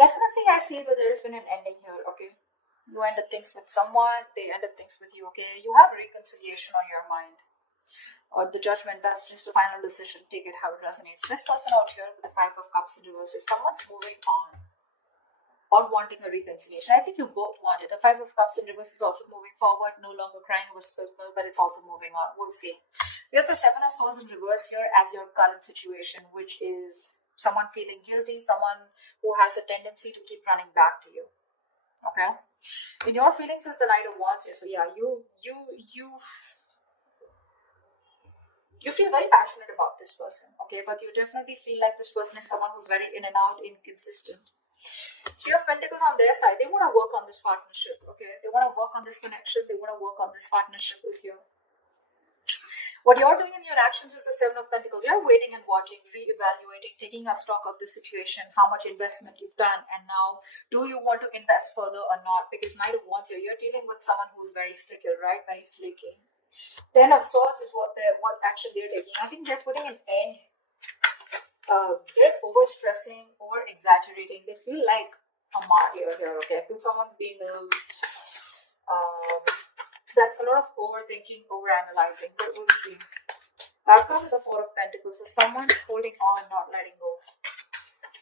Definitely, I see that there has been an ending here, okay? You ended things with someone, they ended things with you, okay? You have reconciliation on your mind. Or the judgment, that's just a final decision. Take it how it resonates. This person out here with the Five of Cups in reverse is someone's moving on or wanting a reconciliation. I think you both want it. The Five of Cups in reverse is also moving forward, no longer crying over spilled milk, but it's also moving on. We'll see. We have the Seven of Swords in reverse here as your current situation, which is someone feeling guilty, someone who has a tendency to keep running back to you. Okay? In your feelings is the Knight of Wands here. So yeah, you feel very passionate about this person, okay? But you definitely feel like this person is someone who's very in and out, inconsistent. Three of Pentacles on their side, they want to work on this partnership, okay? They want to work on this connection. They want to work on this partnership with you. What you're doing in your actions is the Seven of Pentacles. You're waiting and watching, re-evaluating, taking a stock of the situation, how much investment you've done, and now, do you want to invest further or not? Because Knight of Wands here, you're dealing with someone who's very fickle, right? Very flaky. Ten of Swords is what action they're taking. I think they're putting an end. They're over-stressing, over-exaggerating. They feel like a martyr here, okay? I feel someone's being a little... that's a lot of overthinking, over-analyzing, but we'll see. Outcome is the Four of Pentacles, so someone's holding on, not letting go.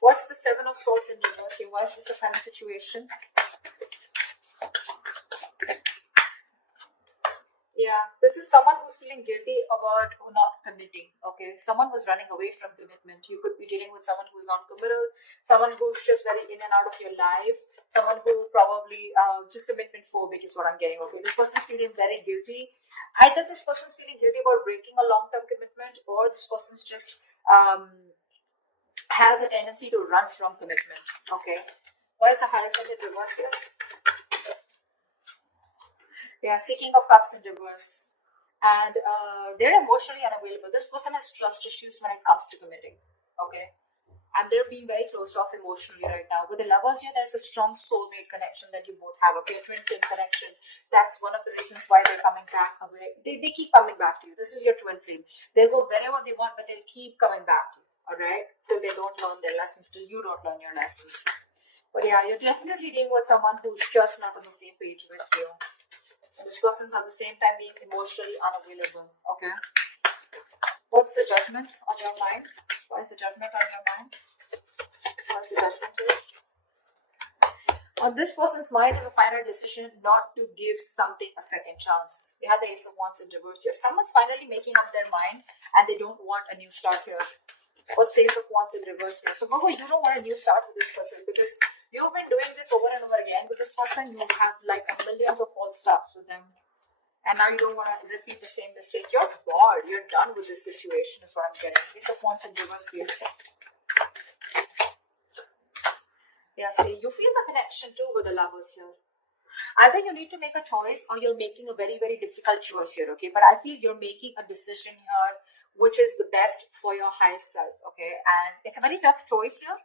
What's the Seven of Swords in reverse here? Why is this the kind of situation? Yeah, this is someone who's feeling guilty about not committing, okay? Someone was running away from commitment. You could be dealing with someone who's non-committal, someone who's just very in and out of your life, someone who probably just commitment phobic is what I'm getting, okay? This person's feeling very guilty. Either this person's feeling guilty about breaking a long-term commitment, or this person's just has a tendency to run from commitment, okay? Why is the Hierophant in reverse here? They are seeking of cups in reverse, and they're emotionally unavailable. This person has trust issues when it comes to committing, okay? And they're being very closed off emotionally right now. With the Lovers here, there's a strong soulmate connection that you both have, okay? A twin flame connection. That's one of the reasons why they're coming back away. They keep coming back to you. This is your twin flame. They'll go wherever they want, but they'll keep coming back to you, all right? Till they don't learn their lessons, till you don't learn your lessons. But yeah, you're definitely dealing with someone who's just not on the same page with you. This person's at the same time being emotionally unavailable, okay? What's the judgment on your mind? Why is the judgment on your mind? What's the judgment here? On this person's mind is a final decision not to give something a second chance. They have the Ace of Wands in reverse here. Someone's finally making up their mind and they don't want a new start here. What's the Ace of Wands in reverse here? So Virgo, you don't want a new start with this person because you've been doing this over and over again with this person. You have like millions of false starts with them. And now you don't want to repeat the same mistake. You're bored. You're done with this situation is what I'm getting. Ace of Wands in reverse here. Yeah, see, you feel the connection too with the Lovers here. Either you need to make a choice or you're making a very, very difficult choice here, okay? But I feel you're making a decision here which is the best for your highest self, okay? And it's a very tough choice here,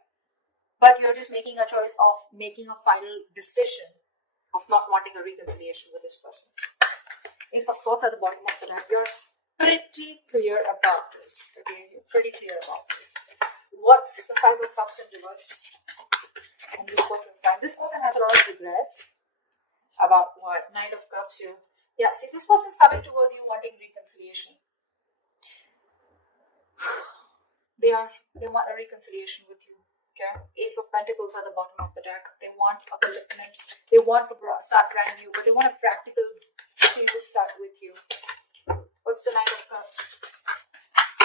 but you're just making a choice of making a final decision of not wanting a reconciliation with this person. Ace of Swords at the bottom of the deck. You're pretty clear about this, okay? You're pretty clear about this. What's the Five of Cups in reverse? And this person's mind. This person has a lot of regrets about what? Knight of Cups here. Yeah, see, this person's coming towards you wanting reconciliation. They want a reconciliation with you. Okay? Ace of Pentacles at the bottom of the deck. They want a commitment. They want to start brand new, but they want a practical, stable start with you. What's the Knight of Cups?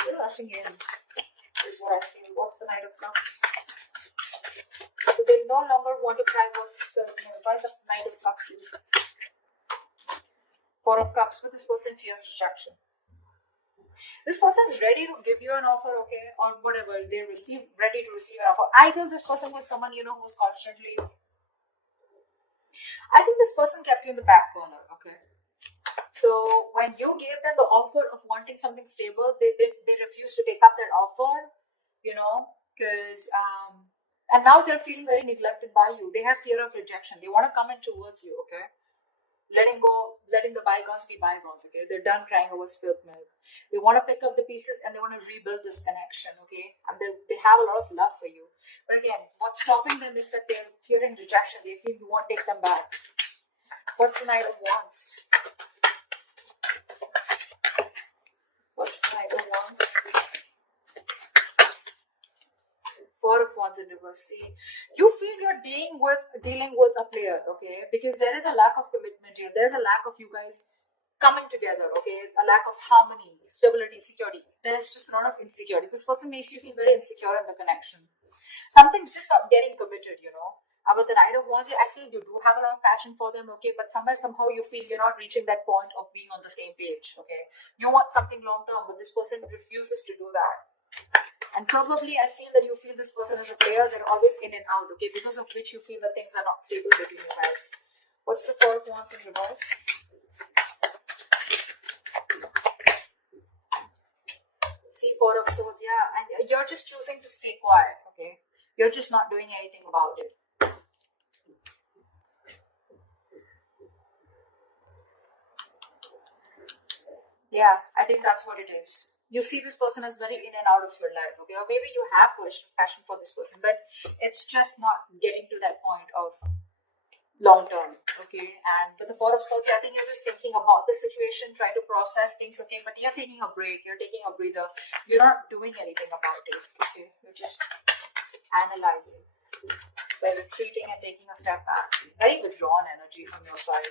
You're rushing in, is what I feel. What's the Knight of Cups? So they no longer want to cry about why the Knight of Cups here? Four of Cups. With this person fears rejection. This person is ready to give you an offer, okay, or whatever. They're ready to receive an offer. I feel this person was someone, who was constantly... I think this person kept you in the back burner, okay. So when you gave them the offer of wanting something stable, they refused to take up that offer, because... and now they're feeling very neglected by you. They have fear of rejection. They want to come in towards you, okay. letting the bygones be bygones, okay? They're done crying over spilled milk. They want to pick up the pieces and they want to rebuild this connection, okay? And they have a lot of love for you. But again, what's stopping them is that they're fearing rejection. They feel you won't take them back. What's the Knight of Wands? What's the Knight of Wands? Four of Wands in reverse. See, you feel you're dealing with a player, okay? Because there is a lack of commitment here. There's a lack of you guys coming together, okay? A lack of harmony, stability, security. There's just a lot of insecurity. This person makes you feel very insecure in the connection. Something's just not getting committed, you know. About the Knight of Wands, I feel you do have a lot of passion for them, okay? But somehow you feel you're not reaching that point of being on the same page, okay? You want something long term, but this person refuses to do that. And probably I feel that you feel this person is a player. They're always in and out, okay? Because of which you feel that things are not stable between you guys. What's the Four of Wands in reverse? See, Four of Swords, yeah. And you're just choosing to stay quiet, okay? You're just not doing anything about it. Yeah, I think that's what it is. You see this person as very in and out of your life, okay? Or maybe you have passion for this person, but it's just not getting to that point of long term, okay? And with the Four of Swords, I think you're just thinking about the situation, trying to process things, okay? But you're taking a break, you're taking a breather. You're not doing anything about it, okay? You're just analyzing by retreating and taking a step back. Very withdrawn energy from your side.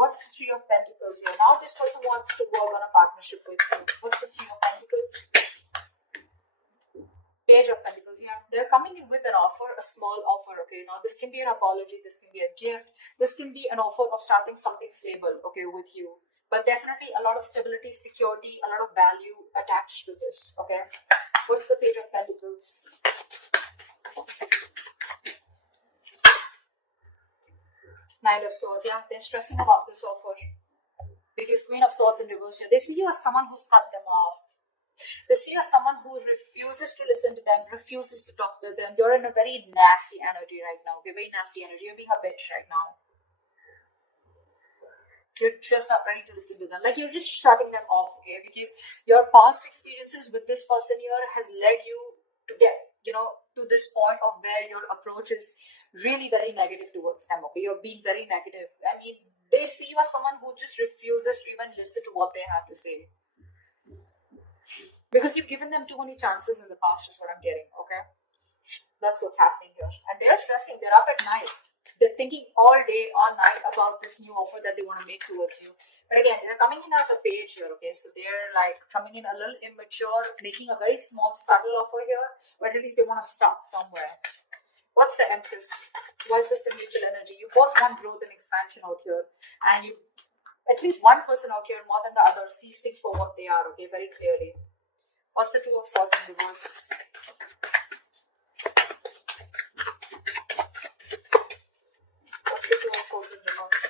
What's the Three of Pentacles here? Now this person wants to work on a partnership with you. What's the Three of Pentacles? Page of Pentacles, yeah. They're coming in with an offer, a small offer, okay? Now this can be an apology, this can be a gift, this can be an offer of starting something stable, okay, with you. But definitely a lot of stability, security, a lot of value attached to this, okay? What's the Page of Pentacles? Nine of Swords, yeah, they're stressing about this offer. Because Queen of Swords in reverse here, they see you as someone who's cut them off. They see you as someone who refuses to listen to them, refuses to talk to them. You're in a very nasty energy right now. Okay, very nasty energy. You're being a bitch right now. You're just not ready to listen to them. Like, you're just shutting them off, okay? Because your past experiences with this person here has led you to get, to this point of where your approach is really very negative towards them, okay? You're being very negative. I mean, they see you as someone who just refuses to even listen to what they have to say. Because you've given them too many chances in the past, is what I'm getting, okay? That's what's happening here. And they're stressing, they're up at night. They're thinking all day, all night about this new offer that they want to make towards you. But again, they're coming in as a page here, okay? So they're like coming in a little immature, making a very small, subtle offer here, but at least they want to start somewhere. What's the Empress? Why is this the mutual energy? You both want growth and expansion out here. And you, at least one person out here more than the other, sees things for what they are, okay? Very clearly. What's the Two of Swords in reverse? What's the Two of Swords in reverse?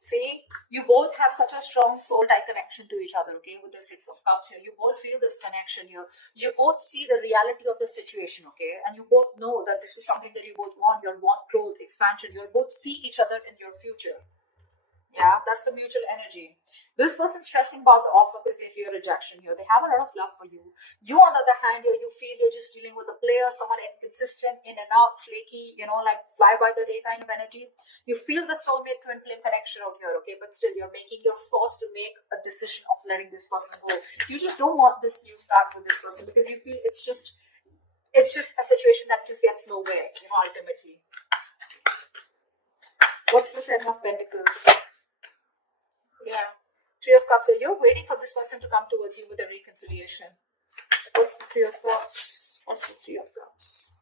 See, you both have such a strong soul-tie connection to each other, okay, with the Six of Cups here. You both feel this connection here. You both see the reality of the situation, okay, and you both know that this is something that you both want. You want growth, expansion. You both see each other in your future. Yeah, that's the mutual energy. This person's stressing about the offer because they fear rejection here. They have a lot of love for you. You, on the other hand, here, you feel you're just dealing with a player, someone inconsistent, in and out, flaky, like fly by the day kind of energy. You feel the soulmate twin flame connection out here, okay? But still, you're forced to make a decision of letting this person go. You just don't want this new start with this person because you feel it's just a situation that just gets nowhere, ultimately. What's the Seven of Pentacles? Yeah, Three of Cups. So you're waiting for this person to come towards you with a reconciliation. What's the Three of Cups? What's the Three of Cups?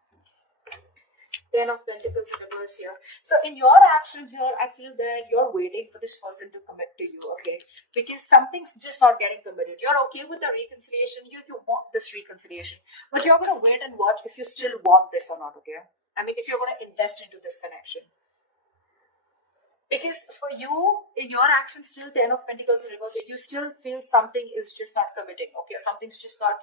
Ten of Pentacles in reverse here. So in your actions here, I feel that you're waiting for this person to commit to you, okay? Because something's just not getting committed. You're okay with the reconciliation. You want this reconciliation. But you're going to wait and watch if you still want this or not, okay? I mean, if you're going to invest into this connection. Because for you, in your actions, still Ten of Pentacles in reverse, you still feel something is just not committing, okay? Something's just not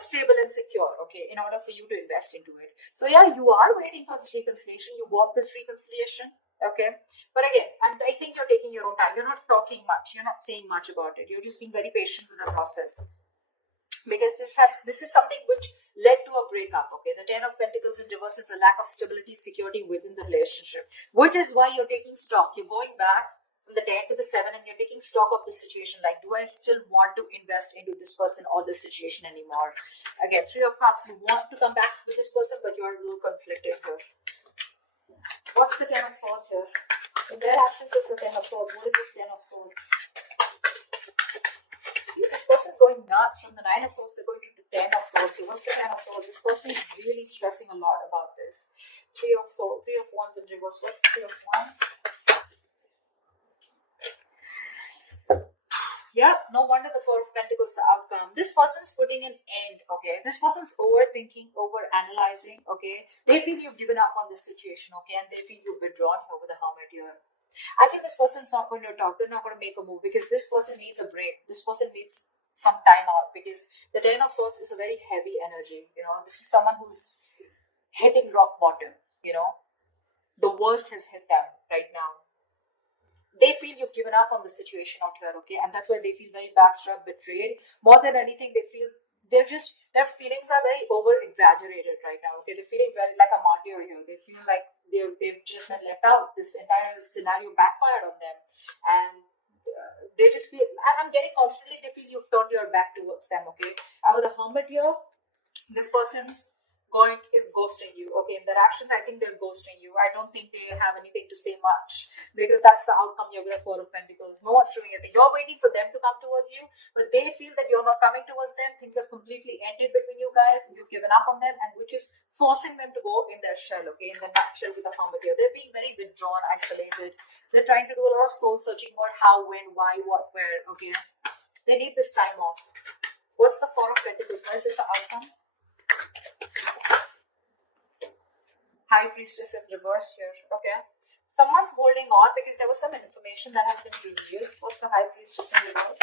stable and secure, okay, in order for you to invest into it. So yeah, you are waiting for this reconciliation. You want this reconciliation, okay. But again, and I think you're taking your own time. You're not talking much. You're not saying much about it. You're just being very patient with the process, because this is something which led to a breakup, okay. The Ten of Pentacles in reverse is a lack of stability, security within the relationship, which is why you're taking stock. You're going back from the 10 to the 7 and you're taking stock of the situation, like, do I still want to invest into this person or this situation anymore? Again, Three of Cups, you want to come back with this person, but you're a little conflicted here. What's the Ten of Swords here? In their actions, it's the Ten of Swords. What is this Ten of Swords? This person's going nuts. From the Nine of Swords, they're going to the Ten of Swords. What's the Ten of Swords? This person is really stressing a lot about this. Three of Wands in reverse. What's the Three of Wands? Yeah, no wonder the Four of Pentacles, the outcome. This person's putting an end, okay? This person's overthinking, over-analyzing, okay? They feel you've given up on this situation, okay? And they feel you've withdrawn over the Hermit here. I think this person's not going to talk. They're not going to make a move because this person needs a break. This person needs some time out because the Ten of Swords is a very heavy energy, you know? This is someone who's hitting rock bottom, you know? The worst has hit them right now. They feel you've given up on the situation out here, okay? And that's why they feel very backstabbed, betrayed. More than anything, they feel their feelings are very over-exaggerated right now, okay? They're feeling very like a martyr here. They feel like they've just been left out. This entire scenario backfired on them. And they just feel, I'm getting constantly, they feel you've turned your back towards them, okay? And with the Hermit here, this person's is ghosting you, okay? In their actions, I think they're ghosting you. I don't think they have anything to say much because that's the outcome here with the Four of Pentacles. No one's doing anything. You're waiting for them to come towards you, but they feel that you're not coming towards them. Things have completely ended between you guys. You've given up on them, and which is forcing them to go in their shell, okay? In the nutshell with the Hermit here. They're being very withdrawn, isolated. They're trying to do a lot of soul searching about how, when, why, what, where, okay? They need this time off. What's the Four of Pentacles? Why is this the outcome? High Priestess in reverse here, okay? Someone's holding on because there was some information that has been revealed. What's the High Priestess in reverse?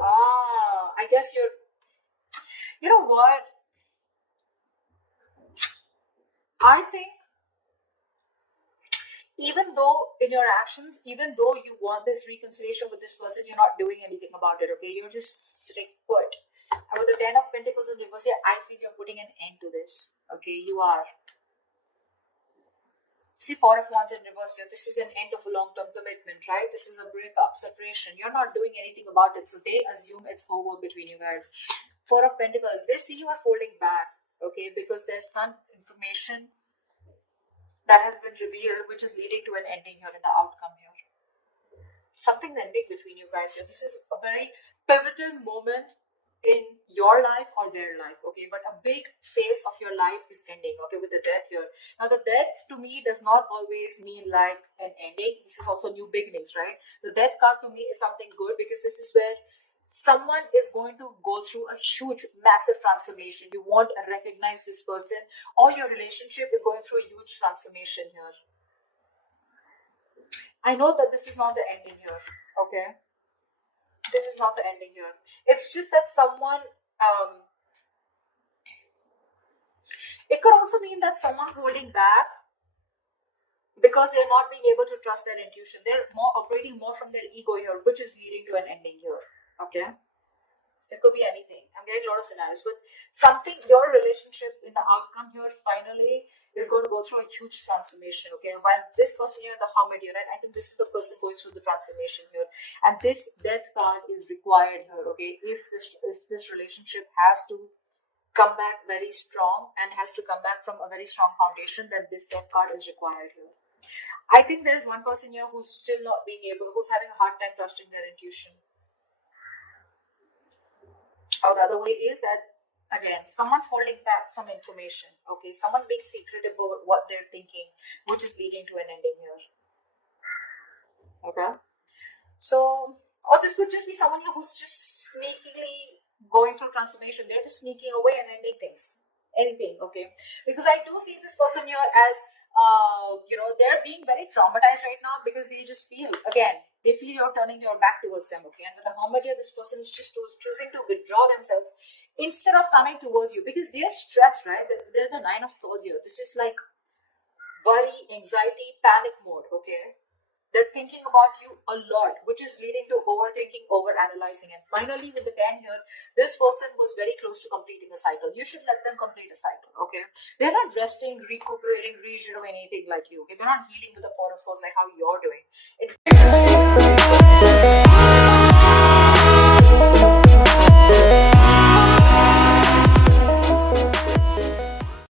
I guess you know what? I think even though in your actions, even though you want this reconciliation with this person, you're not doing anything about it, okay? You're just sitting put. And with the Ten of Pentacles in reverse here, I feel you're putting an end to this. Okay, you are. See, Four of Wands in reverse here. This is an end of a long-term commitment, right? This is a breakup, separation. You're not doing anything about it, so they assume it's over between you guys. Four of Pentacles, they see you as holding back, okay? Because there's some information that has been revealed, which is leading to an ending here in the outcome here. Something's ending between you guys here. This is a very pivotal moment in your life or their life, okay? But a big phase of your life is ending, okay, with the Death here. Now, the Death to me does not always mean like an ending. This is also new beginnings, right? The Death card to me is something good because this is where someone is going to go through a huge, massive transformation. You won't recognize this person, or your relationship is going through a huge transformation here. I know that this is not the ending here, okay? This is not the ending here. It's just that someone, it could also mean that someone's holding back because they're not being able to trust their intuition. They're operating more from their ego here, which is leading to an ending here. Okay? It could be anything. I'm getting a lot of scenarios, but something, your relationship in the outcome here finally is going to go through a huge transformation, okay? While this person here, the Hermit here, right? I think this is the person going through the transformation here. And this Death card is required here, okay? If this relationship has to come back very strong and has to come back from a very strong foundation, then this Death card is required here. I think there is one person here who's still not being able, who's having a hard time trusting their intuition. Or the other way is that, again, someone's holding back some information, okay? Someone's being secretive about what they're thinking, which is leading to an ending here. Okay? So, or this could just be someone who's just sneakily going through transformation. They're just sneaking away and ending things. Anything, okay? Because I do see this person here as they're being very traumatized right now because they just feel, again, they feel you're turning your back towards them, okay? And with the Hermit here, this person is just choosing to withdraw themselves instead of coming towards you because they're stressed, right? They're the Nine of Swords here. This is like worry, anxiety, panic mode, okay? They're thinking about you a lot, which is leading to overthinking, overanalyzing. And finally, with the 10 here, this person was very close to completing a cycle. You should let them complete a cycle, okay? They're not resting, recuperating, rejuvenating like you, okay? They're not healing with the Four of Swords like how you're doing.